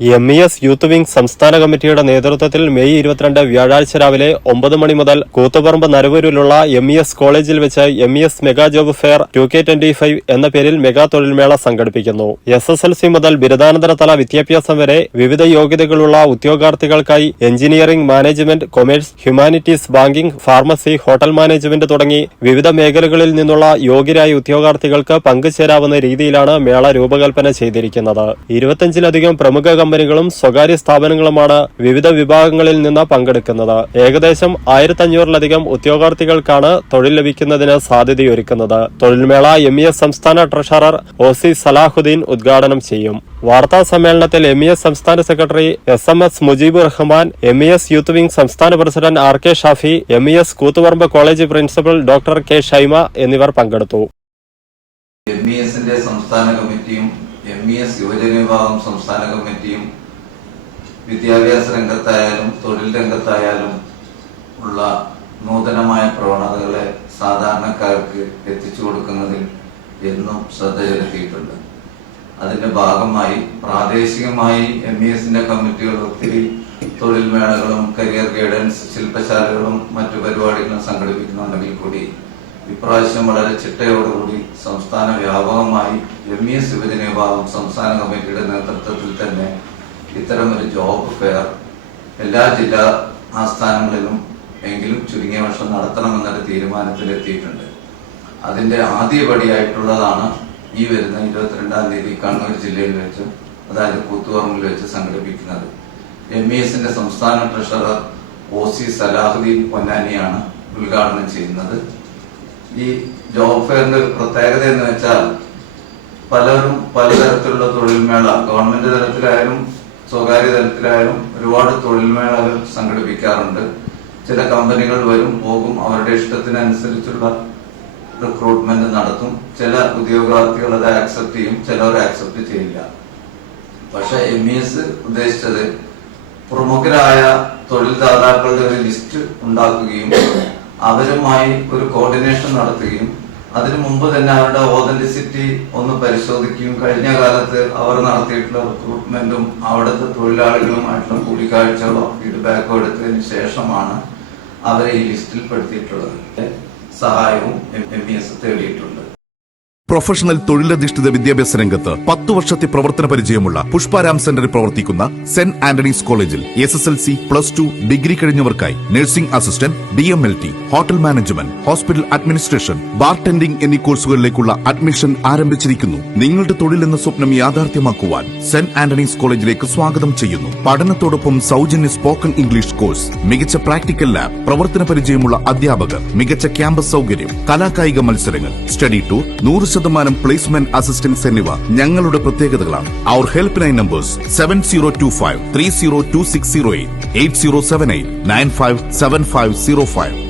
MES youth wing സംസ്ഥാന കമ്മിറ്റിയുടെ നേതൃത്വത്തിൽ മെയ് 22 വ്യാഴാഴ്ച രാവിലെ 9 മണി മുതൽ കൂത്തുപറമ്പ് നരവൂരിലുള്ള MES കോളേജിൽ വെച്ച് MES mega job fair 2K25 എന്ന പേരിൽ മെഗാ തൊഴിൽമേള സംഘടിപ്പിക്കുന്നു. SSLC മുതൽ ബിരുദാനന്തര തല വിദ്യാഭ്യാസം വരെ വിവിധ യോഗ്യതകളുള്ള ഉദ്യോഗാർത്ഥികൾക്കായി engineering, management, commerce, humanities, banking, pharmacy, hotel management തുടങ്ങി വിവിധ മേഖലകളിൽ നിന്നുള്ള യോഗ്യരായ ഉദ്യോഗാർത്ഥികൾക്ക് പങ്കുചേരാവുന്ന രീതിയിലാണ് മേള രൂപകൽപ്പന ചെയ്തിരിക്കുന്നത്. 25ലധികം പ്രമുഖ കമ്പനികളും സ്വകാര്യ സ്ഥാപനങ്ങളുമാണ് വിവിധ വിഭാഗങ്ങളിൽ നിന്ന് പങ്കെടുക്കുന്നത്. ഏകദേശം 1500ലധികം ഉദ്യോഗാർത്ഥികൾക്കാണ് തൊഴിൽ ലഭിക്കുന്നതിന് സാധ്യതയൊരുക്കുന്നത്. തൊഴിൽമേള MES സംസ്ഥാന ട്രഷറർ OC സലാഹുദ്ദീൻ ഉദ്ഘാടനം ചെയ്യും. വാർത്താ സമ്മേളനത്തിൽ MES സംസ്ഥാന secretary SMS Mujeebur Rahman, MES youth wing സംസ്ഥാന president RK Shafi, MES Koothuparamba college principal doctor K Shaima എന്നിവർ പങ്കെടുത്തു. MESന്റെ സംസ്ഥാന കമ്മിറ്റിയും MES യുവജന വിഭാഗം സംസ്ഥാന കമ്മിറ്റിയും വിദ്യാഭ്യാസ രംഗത്തായാലും തൊഴിൽ രംഗത്തായാലും ഉള്ള നൂതനമായ പ്രവണതകളെ സാധാരണക്കാർക്ക് എത്തിച്ചു കൊടുക്കുന്നതിൽ എന്നും ശ്രദ്ധ ചെലുത്തിയിട്ടുണ്ട്. അതിന്റെ ഭാഗമായി പ്രാദേശികമായി MESന്റെ കമ്മിറ്റികൾ ഒത്തിരി തൊഴിൽ മേളകളും കരിയർ ഗൈഡൻസ് ശില്പശാലകളും മറ്റു പരിപാടികളും സംഘടിപ്പിക്കുന്നുണ്ടെങ്കിൽ കൂടി ഇപ്രാവശ്യം വളരെ ചിട്ടയോടുകൂടി സംസ്ഥാന വ്യാപകമായി MES യുവജന വിഭാഗം സംസ്ഥാന കമ്മിറ്റിയുടെ നേതൃത്വത്തിൽ തന്നെ ഇത്തരമൊരു ജോബ് ഫെയർ എല്ലാ ജില്ലാ ആസ്ഥാനങ്ങളിലും എങ്കിലും ചുരുങ്ങിയ വർഷം നടത്തണമെന്നൊരു തീരുമാനത്തിലെത്തിയിട്ടുണ്ട്. അതിന്റെ ആദ്യപടിയായിട്ടുള്ളതാണ് ഈ വരുന്ന 22-ാം തീയതി കണ്ണൂർ ജില്ലയിൽ വെച്ച്, അതായത് കൂത്തുപറമ്പിൽ വെച്ച് സംഘടിപ്പിക്കുന്നത്. MESന്റെ സംസ്ഥാന ട്രഷറർ OC സലാഹുദ്ദീൻ പൊന്നാനിയാണ് ഉദ്ഘാടനം ചെയ്യുന്നത്. ഈ ജോബ് ഫെയറിന്റെ പ്രത്യേകത എന്ന് വെച്ചാൽ പലരും പലതരത്തിലുള്ള തൊഴിൽമേള ഗവൺമെന്റ് തലത്തിലായാലും സ്വകാര്യ തലത്തിലായാലും ഒരുപാട് തൊഴിൽമേളകൾ സംഘടിപ്പിക്കാറുണ്ട്. ചില കമ്പനികൾ വരും പോകും, അവരുടെ ഇഷ്ടത്തിനനുസരിച്ചുള്ള റിക്രൂട്ട്മെന്റ് നടത്തും. ചില ഉദ്യോഗാർത്ഥികൾ അത് ആക്സെപ്റ്റ് ചെയ്യും, ചിലവർ ആക്സെപ്റ്റ് ചെയ്യില്ല. പക്ഷെ MES ഉദ്ദേശിച്ചത് പ്രമുഖരായ തൊഴിൽ ദാതാക്കളുടെ ഒരു ലിസ്റ്റ് ഉണ്ടാക്കുകയും അവരുമായി ഒരു കോർഡിനേഷൻ നടത്തുകയും അതിനു മുമ്പ് തന്നെ അവരുടെ ഓതന്റിസിറ്റി ഒന്ന് പരിശോധിക്കുകയും കഴിഞ്ഞ കാലത്ത് അവർ നടത്തിയിട്ടുള്ള റിക്രൂട്ട്മെന്റും അവിടുത്തെ തൊഴിലാളികളുമായിട്ടുള്ള കൂടിക്കാഴ്ചകളോ ഫീഡ്ബാക്കോ എടുത്തതിന് ശേഷമാണ് അവരെ ഈ ലിസ്റ്റിൽ പെടുത്തിയിട്ടുള്ളത്. സഹായവും MES തേടിയിട്ടുണ്ട്. പ്രൊഫഷണൽ തൊഴിലധിഷ്ഠിത വിദ്യാഭ്യാസ രംഗത്ത് 10 വർഷത്തെ പ്രവർത്തന പരിചയമുള്ള പുഷ്പാരാം സെന്ററിൽ പ്രവർത്തിക്കുന്ന സെന്റ് ആന്റണീസ് കോളേജിൽ SSLC, +2, ഡിഗ്രി കഴിഞ്ഞവർക്കായി nursing assistant, DMLT, hotel management, hospital administration, bartending എന്നീ കോഴ്സുകളിലേക്കുള്ള അഡ്മിഷൻ ആരംഭിച്ചിരിക്കുന്നു. നിങ്ങളുടെ തൊഴിൽ എന്ന സ്വപ്നം യാഥാർത്ഥ്യമാക്കുവാൻ സെന്റ് ആന്റണീസ് കോളേജിലേക്ക് സ്വാഗതം ചെയ്യുന്നു. പഠനത്തോടൊപ്പം സൗജന്യ സ്പോക്കൺ ഇംഗ്ലീഷ് കോഴ്സ്, മികച്ച പ്രാക്ടിക്കൽ ലാബ്, പ്രവർത്തന പരിചയമുള്ള അധ്യാപകർ, മികച്ച ക്യാമ്പസ് സൗകര്യം, കലാകായിക മത്സരങ്ങൾ, സ്റ്റഡി ടൂർ, 100% പ്ലേസ്മെന്റ് അസിസ്റ്റൻസ് എന്നിവ ഞങ്ങളുടെ പ്രത്യേകതകളാണ്. അവർ ഹെൽപ്പ് ലൈൻ നമ്പേഴ്സ് 7025 302608, 8078 957505.